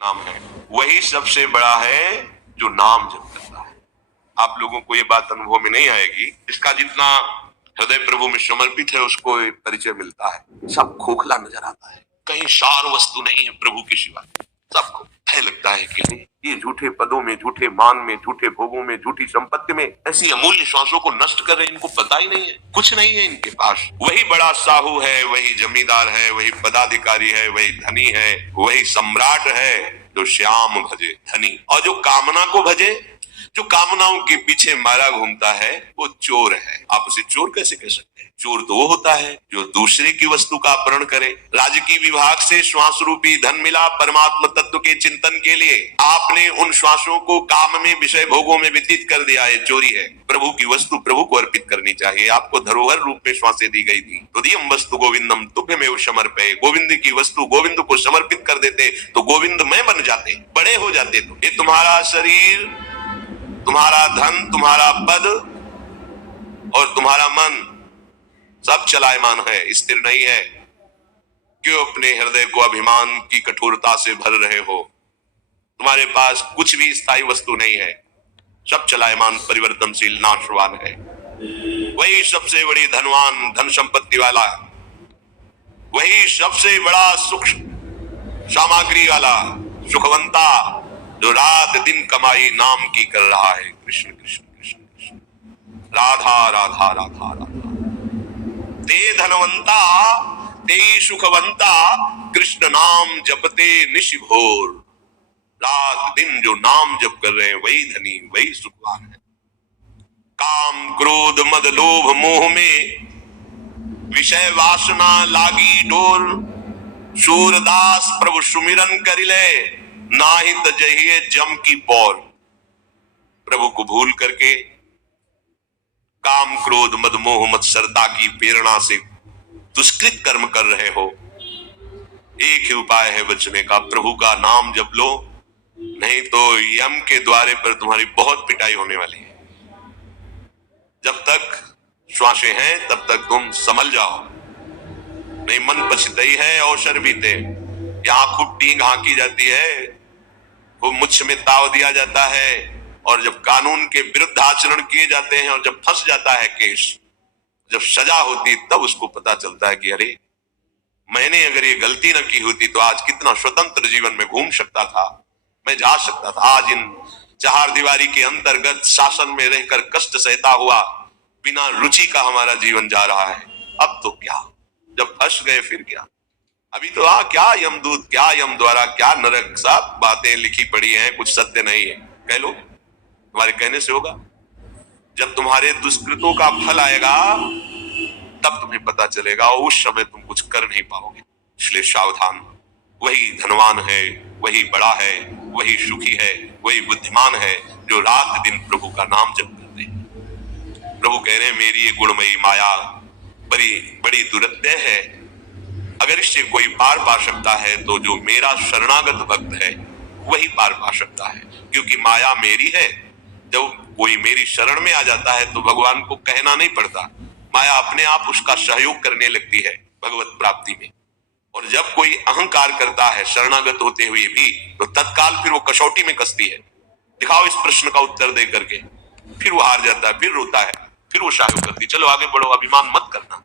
नाम है, वही सबसे बड़ा है जो नाम जप करता है। आप लोगों को ये बात अनुभव में नहीं आएगी, इसका जितना हृदय प्रभु में समर्पित है उसको परिचय मिलता है। सब खोखला नजर आता है, कहीं सार वस्तु नहीं है प्रभु के सिवा। सबको लगता है कि ये झूठे पदों में, झूठे मान में, झूठे भोगों में, झूठी संपत्ति में ऐसी अमूल्य श्वासों को नष्ट कर रहे हैं, इनको पता ही नहीं है, कुछ नहीं है इनके पास। वही बड़ा साहू है, वही जमींदार है, वही पदाधिकारी है, वही धनी है, वही सम्राट है जो श्याम भजे धनी। और जो कामना को भजे, जो कामनाओं के पीछे मारा घूमता है, वो चोर है। आप उसे चोर कैसे कह सकते हैं? चोर तो वो होता है जो दूसरे की वस्तु का अपहरण करे। राजकीय विभाग से श्वास रूपी धन मिला परमात्मा तत्व के चिंतन के लिए, आपने उन श्वासों को काम में, विषय भोगों में व्यतीत कर दिया, ये चोरी है। प्रभु की वस्तु प्रभु को अर्पित करनी चाहिए। आपको धरोहर रूप में श्वासें दी गई थी, तुदीयम वस्तु गोविंदम तुभ्यमेव समर्पये। गोविंद की वस्तु गोविंद को समर्पित कर देते तो गोविंद में बन जाते, बड़े हो जाते। तो ये तुम्हारा शरीर, तुम्हारा धन, तुम्हारा पद और तुम्हारा मन सब चलायमान है, स्थिर नहीं है। क्यों अपने हृदय को अभिमान की कठोरता से भर रहे हो? तुम्हारे पास कुछ भी स्थायी वस्तु नहीं है, सब चलायमान, परिवर्तनशील, नाशवान है। वही सबसे बड़ी धनवान, धन संपत्ति वाला, वही सबसे बड़ा सुख सामग्री वाला, सुखवंता, जो रात दिन कमाई नाम की कर रहा है। कृष्ण कृष्ण कृष्ण कृष्ण, राधा राधा राधा राधा। ते धनवंता ते सुखवंता, कृष्ण नाम जपते निशिभोर। रात दिन जो नाम जप कर रहे हैं वही धनी, वही सुखवान है। काम क्रोध मद लोभ मोह में विषय वासना लागी डोर। सूरदास प्रभु सुमिरन करिले, नाहित जहिए जम की पौर। प्रभु को भूल करके काम क्रोध मद मोह मत्सरता की प्रेरणा से दुष्कृत कर्म कर रहे हो, एक ही उपाय है बचने का, प्रभु का नाम जप लो, नहीं तो यम के द्वारे पर तुम्हारी बहुत पिटाई होने वाली है। जब तक श्वासें हैं तब तक तुम संभल जाओ, नहीं मन पछताई है अवसर बीते। यहाँ खूब टींग हाँकी जाती है, खूब मुझ में ताव दिया जाता है, और जब कानून के विरुद्ध आचरण किए जाते हैं और जब फंस जाता है केस, जब सजा होती, तब उसको पता चलता है कि अरे मैंने अगर ये गलती न की होती तो आज कितना स्वतंत्र जीवन में घूम सकता था, मैं जा सकता था। आज इन चार दीवारी के अंतर्गत शासन में रहकर कष्ट सहता हुआ बिना रुचि का हमारा जीवन जा रहा है। अब तो क्या, जब फंस गए फिर क्या? अभी तो क्या यमदूत, क्या यम द्वारा, क्या नरक, सब बातें लिखी पड़ी हैं, कुछ सत्य नहीं है। कह लो, तुम्हारे कहने से होगा? जब तुम्हारे दुष्कृतों का फल आएगा तब तुम्हें पता चलेगा, और उस समय तुम कुछ कर नहीं पाओगे। इसलिए सावधान। वही धनवान है, वही बड़ा है, वही सुखी है, वही बुद्धिमान है जो रात दिन प्रभु का नाम जप करते हैं। प्रभु कह रहे हैं मेरी ये गुणमयी माया बड़ी बड़ी दुरत्य है, अगर इससे कोई पार पा सकता है तो जो मेरा शरणागत भक्त है वही पार पा सकता है। क्योंकि माया मेरी है, जब कोई मेरी शरण में आ जाता है तो भगवान को कहना नहीं पड़ता, माया अपने आप उसका सहयोग करने लगती है भगवत प्राप्ति में। और जब कोई अहंकार करता है शरणागत होते हुए भी, तो तत्काल फिर वो कसौटी में कसती है। दिखाओ इस प्रश्न का उत्तर दे करके, फिर वो हार जाता है, फिर रोता है, फिर वो सहयोग करती है। चलो आगे बढ़ो, अभिमान मत करना।